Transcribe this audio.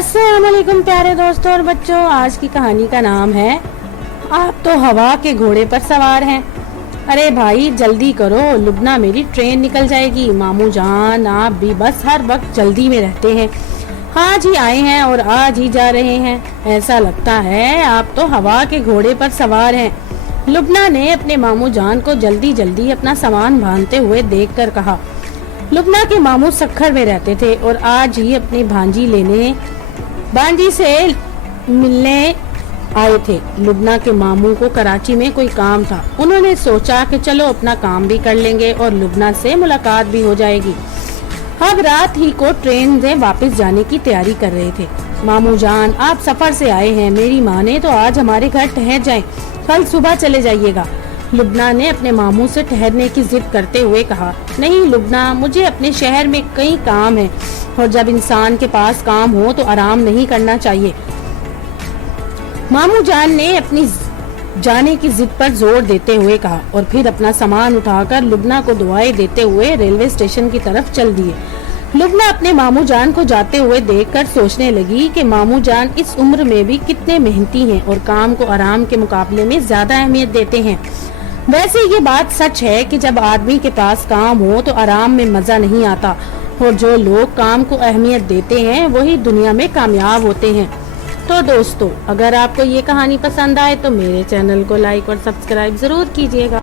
अस्सलाम वालेकुम प्यारे दोस्तों और बच्चों। आज की कहानी का नाम है आप तो हवा के घोड़े पर सवार हैं। अरे भाई जल्दी करो, लुबना मेरी ट्रेन निकल जाएगी। मामू जान आप भी बस हर वक्त जल्दी में रहते हैं। आज ही आए हैं और आज ही जा रहे हैं। ऐसा लगता है आप तो हवा के घोड़े पर सवार हैं। लुबना ने अपने मामू जान को जल्दी जल्दी अपना सामान बांधते हुए देखकर कहा। लुबना के मामू सक्खर में रहते थे और आज ही अपनी भांजी से मिलने आए थे। लुबना के मामू को कराची में कोई काम था। उन्होंने सोचा कि चलो अपना काम भी कर लेंगे और लुबना से मुलाकात भी हो जाएगी। अब रात ही को ट्रेन से वापस जाने की तैयारी कर रहे थे। मामू जान आप सफर से आए हैं, मेरी माँ ने तो आज हमारे घर ठहर जाएं, कल सुबह चले जाइएगा। लुबना ने अपने मामू से ठहरने की जिद करते हुए कहा। नहीं लुबना, मुझे अपने शहर में कई काम है और जब इंसान के पास काम हो तो आराम नहीं करना चाहिए। मामू जान ने अपनी जाने की जिद पर जोर देते हुए कहा और फिर अपना सामान उठाकर लुबना को दुआएं देते हुए रेलवे स्टेशन की तरफ चल दिए। लुबना अपने मामू जान को जाते हुए देखकर सोचने लगी कि मामू जान इस उम्र में भी कितने मेहनती हैं और काम को आराम के मुकाबले में ज्यादा अहमियत देते हैं। वैसे ये बात सच है कि जब आदमी के पास काम हो तो आराम में मजा नहीं आता और जो लोग काम को अहमियत देते हैं वही दुनिया में कामयाब होते हैं। तो दोस्तों, अगर आपको ये कहानी पसंद आए तो मेरे चैनल को लाइक और सब्सक्राइब जरूर कीजिएगा।